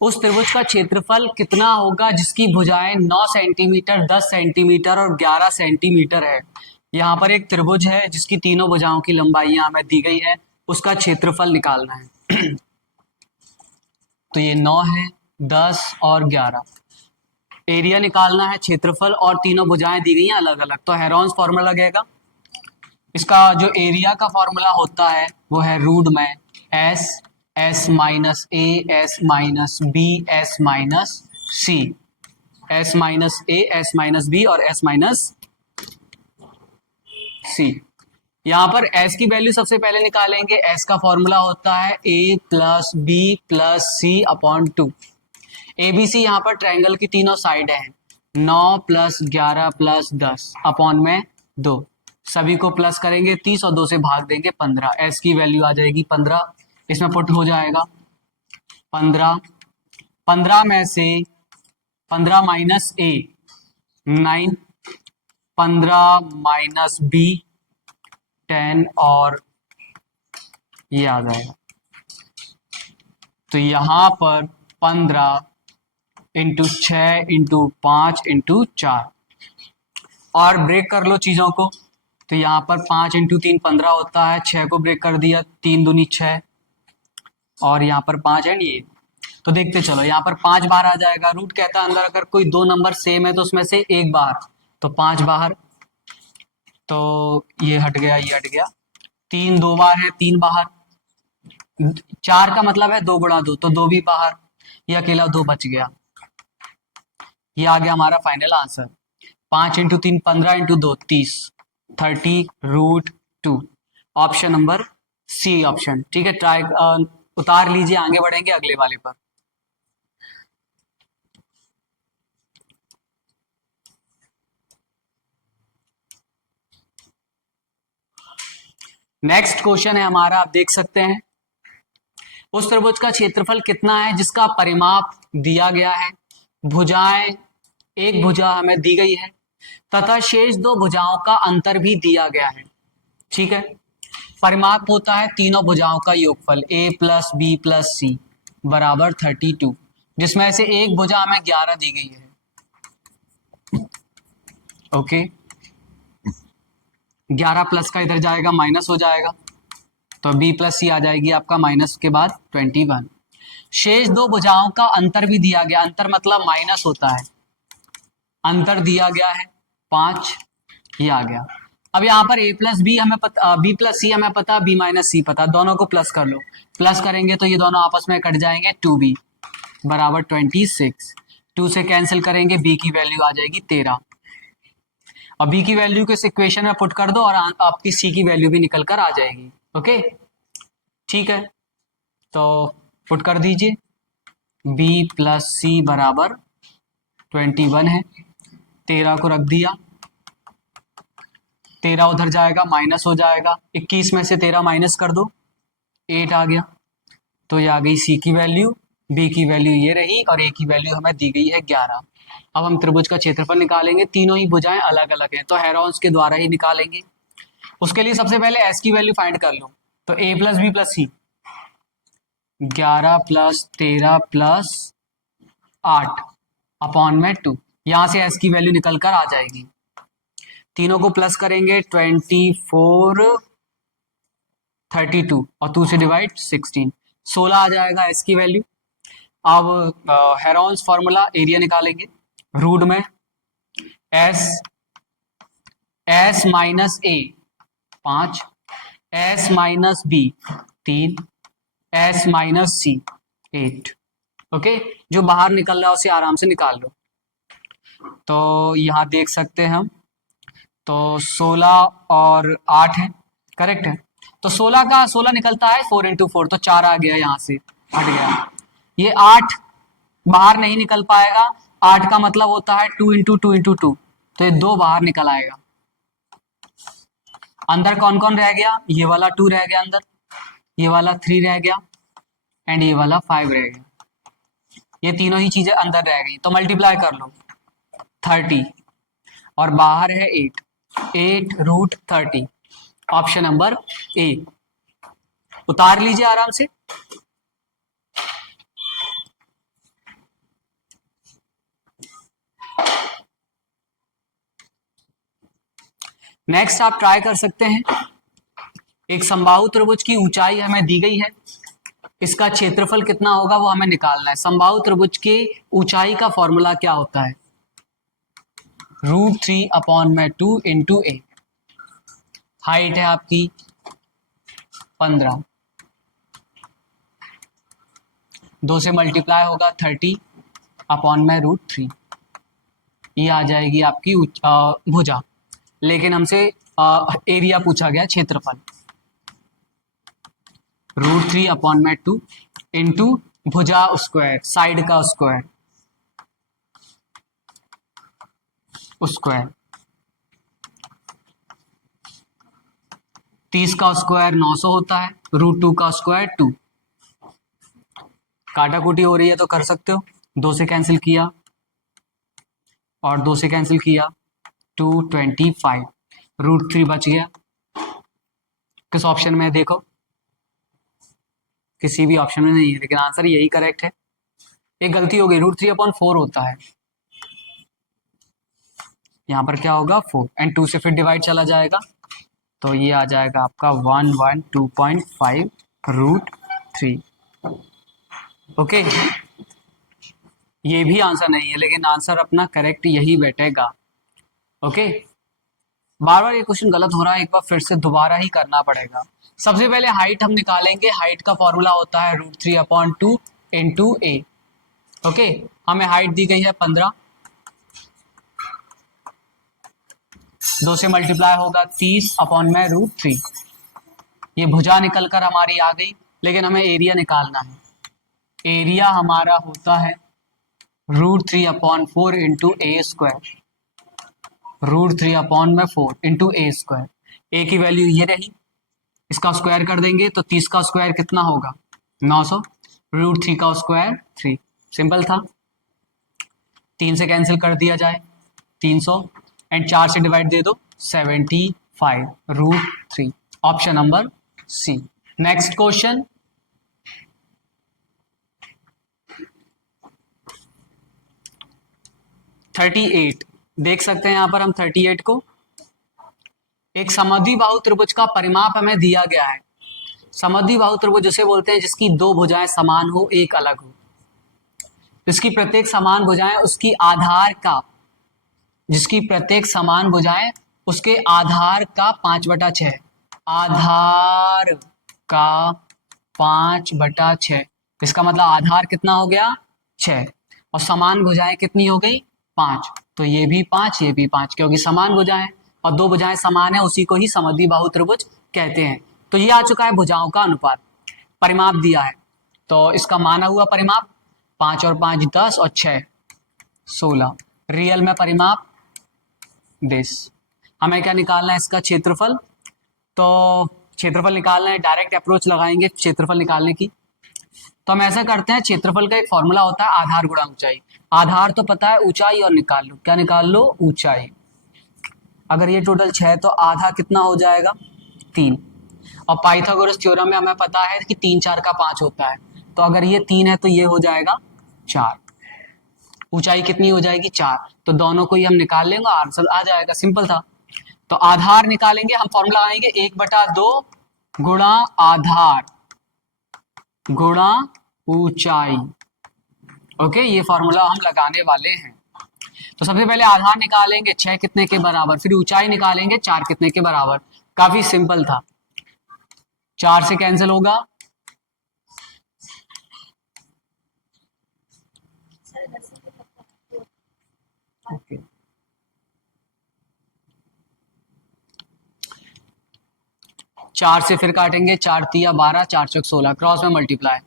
उस त्रिभुज का क्षेत्रफल कितना होगा जिसकी भुजाएं 9 सेंटीमीटर, 10 सेंटीमीटर और 11 सेंटीमीटर है। यहाँ पर एक त्रिभुज है जिसकी तीनों भुजाओं की लंबाइयां हमें दी गई है, उसका क्षेत्रफल निकालना है। तो ये 9 है, 10 और 11। एरिया निकालना है, क्षेत्रफल और तीनों भुजाएं दी गई हैं अलग अलग। तो हेरोन्स फॉर्मूला लगेगा। इसका जो एरिया का फॉर्मूला होता है वो है रूट में s, s minus a, s minus b, s minus c. S minus a, s minus b और एस माइनस सी। यहां पर एस की वैल्यू सबसे पहले निकालेंगे। एस का फॉर्मूला होता है ए प्लस बी प्लस सी अपॉन 2। एबीसी यहाँ पर ट्रायंगल की तीनों साइड हैं। 9 प्लस 11 प्लस 10 अपॉन में 2। सभी को प्लस करेंगे 30 और 2 से भाग देंगे 15। एस की वैल्यू आ जाएगी 15। इसमें पुट हो जाएगा 15। 15 में से 15 माइनस ए 9, 15 माइनस बी 10 और ये आ जाएगा। तो यहां पर 15 इंटू 6 इंटू 5 इंटू 4 और ब्रेक कर लो चीजों को। तो यहाँ पर 5 इंटू 3 15 होता है, 6 को ब्रेक कर दिया, 3 दूनी 6 और यहाँ पर 5 एंड ये। तो देखते चलो, यहाँ पर 5 बाहर आ जाएगा। रूट कहता है अंदर अगर कोई दो नंबर सेम है तो उसमें से एक बाहर, तो 5 बाहर, तो ये हट गया, ये हट गया। 3 दो बार है, 3 बाहर। 4 का मतलब है 2 गुणा 2, तो 2 भी बाहर, ये अकेला 2 बच गया। ये आ गया हमारा final answer. 5 into 3 15 into 2 30, 30 root 2। Option number C option. ठीक है, ट्राई उतार लीजिए, आगे बढ़ेंगे अगले वाले पर। नेक्स्ट क्वेश्चन है हमारा, आप देख सकते हैं। उस त्रिभुज का क्षेत्रफल कितना है जिसका परिमाप दिया गया है। भुजाएं, एक भुजा हमें दी गई है तथा शेष दो भुजाओं का अंतर भी दिया गया है। ठीक है, परिमाप होता है तीनों भुजाओं का योगफल a प्लस बी प्लस सी बराबर 32, जिसमें से एक भुजा हमें 11 दी गई है। ओके, 11 प्लस का इधर जाएगा माइनस हो जाएगा, तो b प्लस सी आ जाएगी आपका माइनस के बाद 21। शेष दो भुजाओं का अंतर भी दिया गया, अंतर मतलब माइनस होता है, अंतर दिया गया है 5, ये आ गया। अब यहाँ पर a प्लस बी हमें पता, b प्लस सी हमें पता, b माइनस सी पता, दोनों को प्लस कर लो। प्लस करेंगे तो ये दोनों आपस में कट जाएंगे, 2b बराबर 26। 2 से कैंसिल करेंगे, b की वैल्यू आ जाएगी 13। और b की वैल्यू को इस इक्वेशन में पुट कर दो और आपकी c की वैल्यू भी निकल कर आ जाएगी। ओके, ठीक है, तो पुट कर दीजिए। b प्लस सी बराबर 21 है, 13 को रख दिया, 13 उधर जाएगा माइनस हो जाएगा, 21 में से 13 माइनस कर दो, 8 आ गया। तो ये आ गई सी की वैल्यू, बी की वैल्यू ये रही और ए की वैल्यू हमें दी गई है 11। अब हम त्रिभुज का क्षेत्रफल निकालेंगे, तीनों ही भुजाएं अलग अलग हैं तो हेरोन्स के द्वारा ही निकालेंगे। उसके लिए सबसे पहले एस की वैल्यू फाइंड कर लो। तो ए प्लस बी प्लस सी, 11 प्लस 13 प्लस 8 अपॉन में 2, यहां से एस की वैल्यू निकल कर आ जाएगी। तीनों को प्लस करेंगे, 24 32 और 2 से डिवाइड 16, 16 आ जाएगा एस की वैल्यू। अब हेरोन्स फॉर्मूला एरिया निकालेंगे। रूट में s minus a 5, s minus b 3, s minus c 8। Okay, जो बाहर निकल रहा है उसे आराम से निकाल लो। तो यहां देख सकते हैं हम, तो 16 और 8 है, करेक्ट है। तो 16 का 16 निकलता है 4 इंटू 4, तो 4 आ गया, यहां से हट गया। ये 8 बाहर नहीं निकल पाएगा, 8 का मतलब होता है 2 इंटू 2 इंटू 2, तो ये 2 बाहर निकल आएगा। अंदर कौन कौन रह गया, ये वाला 2 रह गया अंदर, ये वाला 3 रह गया एंड ये वाला 5 रह गया। ये तीनों ही चीजें अंदर रह गई, तो मल्टीप्लाई कर लो 30 और बाहर है 8, 8 रूट 30। ऑप्शन नंबर ए। उतार लीजिए आराम से। नेक्स्ट आप ट्राई कर सकते हैं, एक समबाहु त्रिभुज की ऊंचाई हमें दी गई है, इसका क्षेत्रफल कितना होगा वो हमें निकालना है। समबाहु त्रिभुज की ऊंचाई का फॉर्मूला क्या होता है, √3/2 इंटू ए। हाइट है आपकी 15, 2 से मल्टीप्लाई होगा 30/√3, ये आ जाएगी आपकी भुजा। लेकिन हमसे एरिया पूछा गया, क्षेत्रफल। √3/2 इंटू भुजा स्क्वायर, साइड का स्क्वायर, 30 का स्क्वायर 900 होता है, √2 का स्क्वायर 2। काटा कुटी हो रही है तो कर सकते हो, 2 से कैंसिल किया और 2 से कैंसिल किया, 225, √3 बच गया। किस ऑप्शन में है देखो, किसी भी ऑप्शन में नहीं है, लेकिन आंसर यही करेक्ट है। एक गलती हो गई, √3/4 होता है, यहाँ पर क्या होगा 4 एंड 2 से फिर डिवाइड चला जाएगा, तो ये आ जाएगा आपका 112.5√3। ओके, ये भी आंसर नहीं है, लेकिन आंसर अपना करेक्ट यही बैठेगा। ओके, बार बार ये क्वेश्चन गलत हो रहा है, एक बार फिर से दोबारा ही करना पड़ेगा। सबसे पहले हाइट हम निकालेंगे, हाइट का फॉर्मूला होता है √3/2 इंटू ए। ओके, हमें हाइट दी गई है 15, 2 से मल्टीप्लाई होगा 30/√3। ये भुजा निकल कर हमारी आ गई, लेकिन हमें एरिया निकालना है। एरिया हमारा होता है √3/4 इंटू ए स्क्वायर, √3/4 इंटू ए स्क्वायर। ए की वैल्यू ये रही, इसका स्क्वायर कर देंगे तो 30 का स्क्वायर कितना होगा 900, √3 का स्क्वायर 3। सिंपल था, 3 से कैंसिल कर दिया जाए 300 एंड 4 से डिवाइड दे दो 75, √3। Option number C. Next question, thirty eight. देख सकते हैं यहां पर हम 38 को, एक समद्विबाहु त्रिभुज का परिमाप हमें दिया गया है। समद्विबाहु त्रिभुज उसे बोलते हैं जिसकी दो भुजाएं समान हो, एक अलग हो। जिसकी प्रत्येक समान भुजाएं उसकी आधार का, जिसकी प्रत्येक समान भुजाएं उसके आधार का 5/6, आधार का 5/6। इसका मतलब आधार कितना हो गया 6, और समान भुजाएं कितनी हो गई 5। तो ये भी 5, ये भी 5, क्योंकि समान भुजाएं और दो भुजाएं समान है, उसी को ही समद्विबाहु त्रिभुज कहते हैं। तो ये आ चुका है भुजाओं का अनुपात, परिमाप दिया है, तो इसका माना हुआ परिमाप 5 और 5 10 और 6 16, रियल में परिमाप दिस। हमें क्या निकालना है, इसका क्षेत्रफल। तो क्षेत्रफल निकालना है, डायरेक्ट अप्रोच लगाएंगे क्षेत्रफल निकालने की। तो हम ऐसा करते हैं, क्षेत्रफल का एक फॉर्मूला होता है आधार गुणा ऊंचाई। आधार तो पता है, ऊंचाई और निकाल लो, क्या निकाल लो ऊंचाई। अगर ये टोटल 6 तो आधा कितना हो जाएगा 3, और पाइथागोरस थ्योरम में हमें पता है कि 3 4 का 5 होता है, तो अगर ये 3 है तो ये हो जाएगा 4, ऊंचाई कितनी हो जाएगी 4। तो दोनों को ही हम निकाल लेंगे, आंसर आ जाएगा, सिंपल था। तो आधार निकालेंगे, हम फॉर्मूला लगाएंगे 1/2 गुणा आधार गुणा ऊंचाई। ओके, ये फॉर्मूला हम लगाने वाले हैं। तो सबसे पहले आधार निकालेंगे 6 कितने के बराबर, फिर ऊंचाई निकालेंगे 4 कितने के बराबर। काफी सिंपल था, 4 से कैंसिल होगा, ओके, 4 से फिर काटेंगे, 4 तिया 12, 4 चौक 16, क्रॉस में मल्टीप्लाई,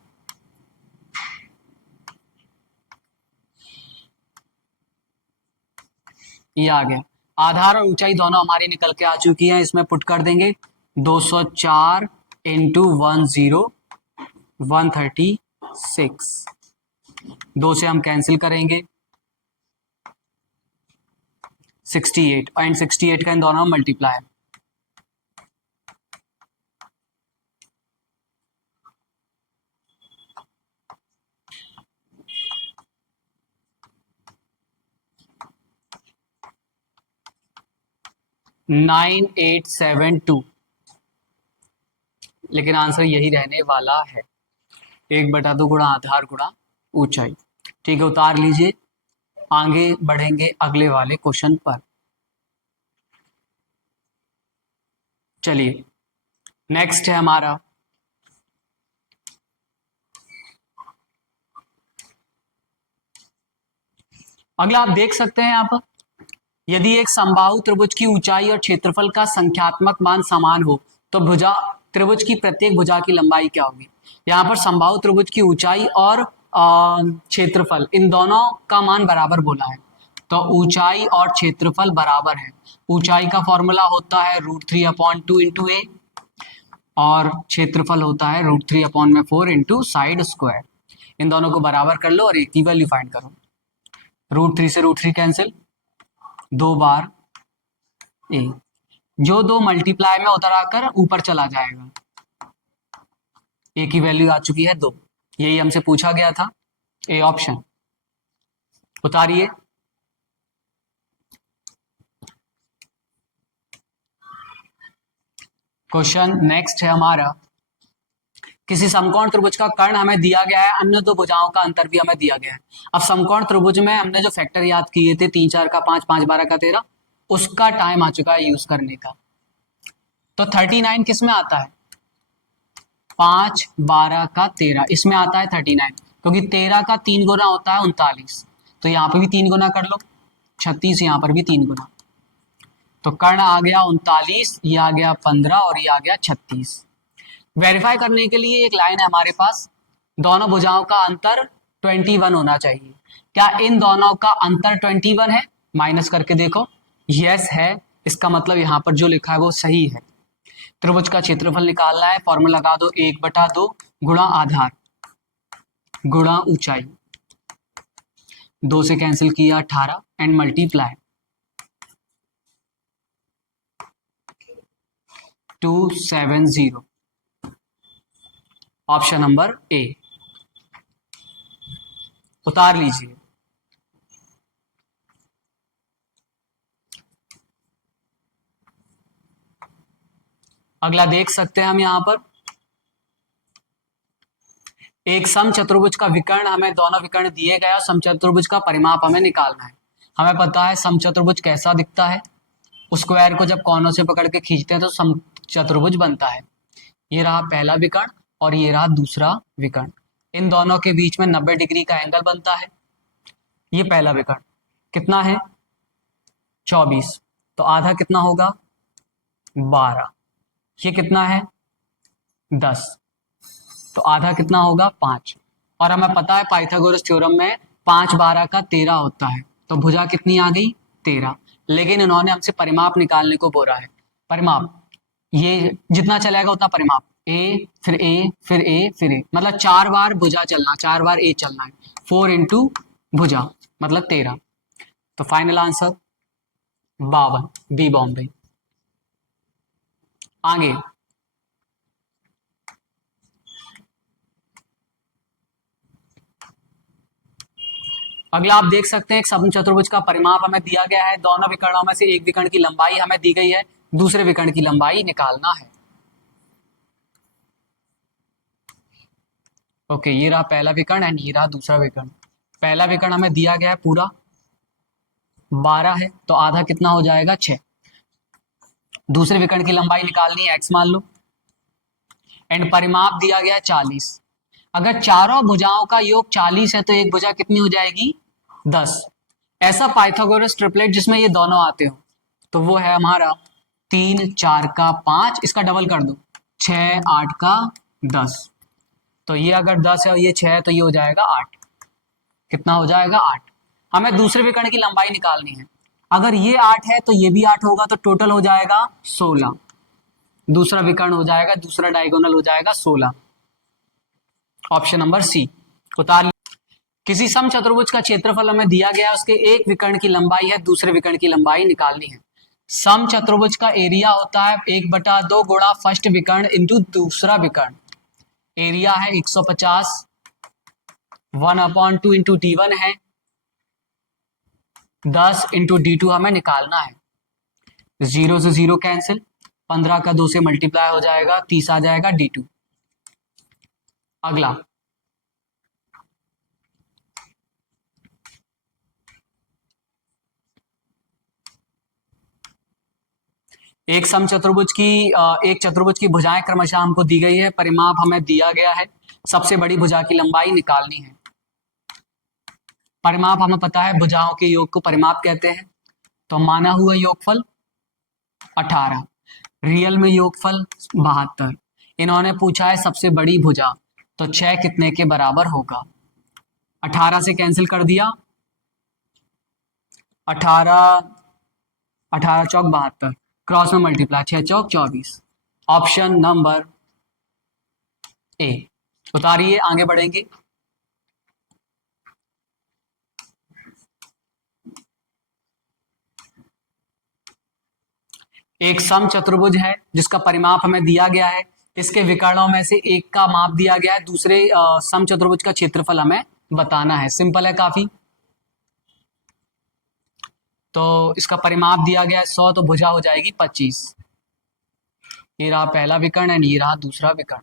ये आ गया। आधार और ऊंचाई दोनों हमारी निकल के आ चुकी है, इसमें पुट कर देंगे 204 इंटू 10 136, 2 से हम कैंसिल करेंगे 68 एंड 68 का इन दोनों में मल्टीप्लाई, 9872, लेकिन आंसर यही रहने वाला है, 1/2 गुणा आधार गुणा ऊंचाई। ठीक है, उतार लीजिए, आगे बढ़ेंगे अगले वाले क्वेश्चन पर। चलिए नेक्स्ट है हमारा अगला। आप देख सकते हैं यहाँ पर, यदि एक समबाहु त्रिभुज की ऊंचाई और क्षेत्रफल का संख्यात्मक मान समान हो तो भुजा त्रिभुज की प्रत्येक भुजा की लंबाई क्या होगी। यहाँ पर समबाहु त्रिभुज की ऊंचाई और क्षेत्रफल, इन दोनों का मान बराबर बोला है, तो ऊंचाई और क्षेत्रफल बराबर है। ऊंचाई का फॉर्मूला होता है √3/2 इंटू ए, और क्षेत्रफल होता है √3/4 इंटू साइड स्क्वायर। इन दोनों को बराबर कर लो और एक की वैल्यू फाइंड करो। √3 से √3 कैंसिल, 2 बार ए, जो 2 मल्टीप्लाई में उतर आकर ऊपर चला जाएगा। ए की वैल्यू आ चुकी है 2, यही हमसे पूछा गया था, ए ऑप्शन। उतारिए, क्वेश्चन नेक्स्ट है हमारा, किसी समकोण त्रिभुज का कर्ण हमें दिया गया है, अन्य 2 भुजाओं का अंतर भी हमें दिया गया है। अब समकोण त्रिभुज में हमने जो फैक्टर याद किए थे 3 4 का 5, 5 12 का 13, उसका टाइम आ चुका है यूज करने का। तो 39 किस में आता है, 5 12 का 13, इसमें आता है 39, क्योंकि 13 का 3 गुना होता है 39, तो यहाँ पे भी 3 गुना कर लो, 36, यहाँ पर भी 3 गुना, तो कर्ण आ गया 39, ये आ गया 15 और ये आ गया 36। वेरीफाई करने के लिए एक लाइन है हमारे पास, दोनों भुजाओं का अंतर 21 होना चाहिए। क्या इन दोनों का अंतर 21 है, माइनस करके देखो, यस है, इसका मतलब यहाँ पर जो लिखा है वो सही है। त्रिभुज का क्षेत्रफल निकालना है, फॉर्मूला लगा दो 1/2 गुणा आधार गुणा ऊंचाई, 2 से कैंसिल किया 18 एंड मल्टीप्लाई 270, ऑप्शन नंबर ए। उतार लीजिए, अगला देख सकते हैं हम यहाँ पर, एक समचतुर्भुज का विकर्ण, हमें दोनों विकर्ण दिए गए, समचतुर्भुज का परिमाप हमें निकालना है। हमें पता है समचतुर्भुज कैसा दिखता है, स्क्वायर को जब कोनों से पकड़ के खींचते हैं तो समचतुर्भुज बनता है। ये रहा पहला विकर्ण और ये रहा दूसरा विकर्ण, इन दोनों के बीच में 90 डिग्री का एंगल बनता है। ये पहला विकर्ण कितना है, 24, तो आधा कितना होगा, 12, ये कितना है 10, तो आधा कितना होगा 5, और हमें पता है पाइथागोरस थ्योरम में 5 12 का 13 होता है, तो भुजा कितनी आ गई 13। लेकिन इन्होंने हमसे परिमाप निकालने को बोला है, परिमाप ये जितना चलेगा उतना परिमाप, ए फिर ए फिर ए फिर ए, मतलब 4 बार भुजा चलना, 4 बार ए चलना है, 4 इंटू भुजा मतलब 13, तो फाइनल आंसर 52, बी बॉम्बे। आगे अगला आप देख सकते हैं, एक समचतुर्भुज का परिमाप हमें दिया गया है, दोनों विकर्णों में से एक विकर्ण की लंबाई हमें दी गई है, दूसरे विकर्ण की लंबाई निकालना है। ओके, ये रहा पहला विकर्ण एंड ये रहा दूसरा विकर्ण। पहला विकर्ण हमें दिया गया है पूरा 12 है, तो आधा कितना हो जाएगा 6। दूसरे विकर्ण की लंबाई निकालनी है, x मान लो, एंड परिमाप दिया गया है 40। अगर चारों भुजाओं का योग 40 है तो एक भुजा कितनी हो जाएगी 10। ऐसा पाइथागोरस ट्रिपलेट जिसमें ये दोनों आते हो, तो वो है हमारा 3 4 का 5, इसका डबल कर दो 6 8 का 10, तो ये अगर 10 है और ये 6 है तो ये हो जाएगा 8, कितना हो जाएगा 8। हमें दूसरे विकर्ण की लंबाई निकालनी है, अगर ये 8 है तो ये भी 8 होगा, तो टोटल हो जाएगा 16, दूसरा विकर्ण हो जाएगा, दूसरा डायगोनल हो जाएगा 16, ऑप्शन नंबर सी। उतार, किसी समचतुर्भुज का क्षेत्रफल हमें दिया गया है, उसके एक विकर्ण की लंबाई है, दूसरे विकर्ण की लंबाई निकालनी है। समचतुर्भुज का एरिया होता है 1/2 गुणा फर्स्ट विकर्ण इंटू दूसरा विकर्ण, एरिया है 150, 1/2 इंटू D1 है, 10 इंटू D2 हमें निकालना है। 0 से 0 कैंसिल, 15 का 2 से मल्टीप्लाई हो जाएगा, 30 आ जाएगा D2। अगला एक समचतुर्भुज की एक चतुर्भुज की भुजाएं क्रमशः हमको दी गई है, परिमाप हमें दिया गया है, सबसे बड़ी भुजा की लंबाई निकालनी है। परिमाप हमें पता है, भुजाओं के योग को परिमाप कहते हैं। तो माना हुआ योगफल 18, रियल में योगफल 72। इन्होंने पूछा है सबसे बड़ी भुजा, तो 6 कितने के बराबर होगा? 18 से कैंसिल कर दिया, 18 18 चौक 72, क्रॉस में मल्टीप्लाई, 6 चौक 24। Option number A. उतारिए, आगे बढ़ेंगे। एक समचतुर्भुज है जिसका परिमाप हमें दिया गया है, इसके विकर्णों में से एक का माप दिया गया है, दूसरे समचतुर्भुज का क्षेत्रफल हमें बताना है। सिंपल है काफी। तो इसका परिमाप दिया गया है 100, तो भुजा हो जाएगी 25। ये रहा पहला विकर्ण एंड ये रहा दूसरा विकर्ण।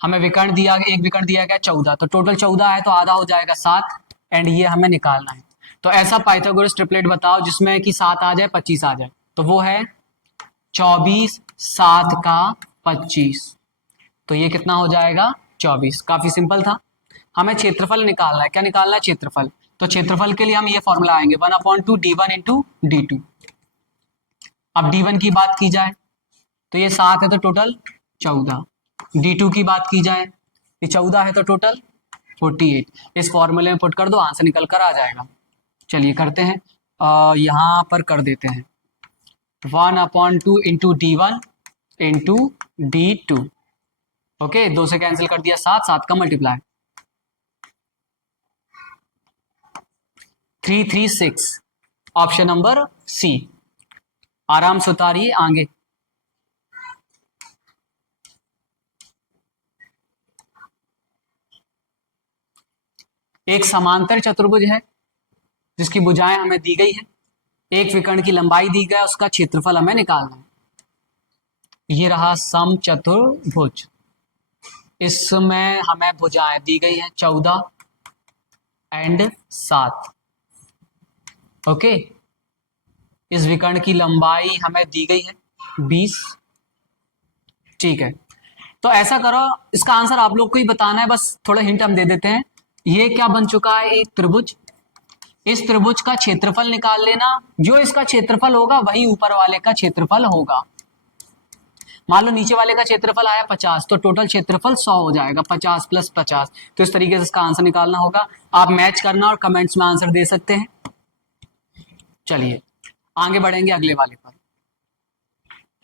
हमें विकर्ण दिया, एक विकर्ण दिया गया 14, तो टोटल 14 है, तो आधा हो जाएगा 7 एंड ये हमें निकालना है। तो ऐसा पाइथागोरस ट्रिपलेट बताओ जिसमें कि 7 आ जाए 25 आ जाए। तो वो है 24, 7 का 25, तो ये कितना हो जाएगा? 24। काफी सिंपल था। हमें क्षेत्रफल निकालना है। क्या निकालना है? क्षेत्रफल। तो क्षेत्रफल के लिए हम ये फॉर्मूला आएंगे 1/2 D1 इंटू D2। अब D1 की बात की जाए तो ये 7 है, तो टोटल 14। D2 की बात की जाए, ये 14 है, तो टोटल 48। इस फॉर्मूले में पुट कर दो, आंसर निकल कर आ जाएगा। चलिए करते हैं, यहाँ पर कर देते हैं 1/2 into D1 into D2। Okay, 2 से कैंसिल कर दिया, 7, 7 का मल्टीप्लाई, 336। ऑप्शन नंबर सी। आराम से उतारिए, आगे। एक समांतर चतुर्भुज है जिसकी भुजाएं हमें दी गई है, एक विकर्ण की लंबाई दी गई है, उसका क्षेत्रफल हमें निकालना है। ये रहा समचतुर्भुज, इसमें हमें भुजाएं दी गई हैं 14 एंड 7। ओके, इस विकर्ण की लंबाई हमें दी गई है 20। ठीक है, तो ऐसा करो, इसका आंसर आप लोग को ही बताना है, बस थोड़ा हिंट हम दे देते हैं। ये क्या बन चुका है? एक त्रिभुज। इस त्रिभुज का क्षेत्रफल निकाल लेना, जो इसका क्षेत्रफल होगा वही ऊपर वाले का क्षेत्रफल होगा। मान लो नीचे वाले का क्षेत्रफल आया 50, तो टोटल क्षेत्रफल 100 हो जाएगा, 50 + 50। तो इस तरीके से इसका आंसर निकालना होगा। आप मैच करना और कमेंट्स में आंसर दे सकते हैं। चलिए आगे बढ़ेंगे अगले वाले पर।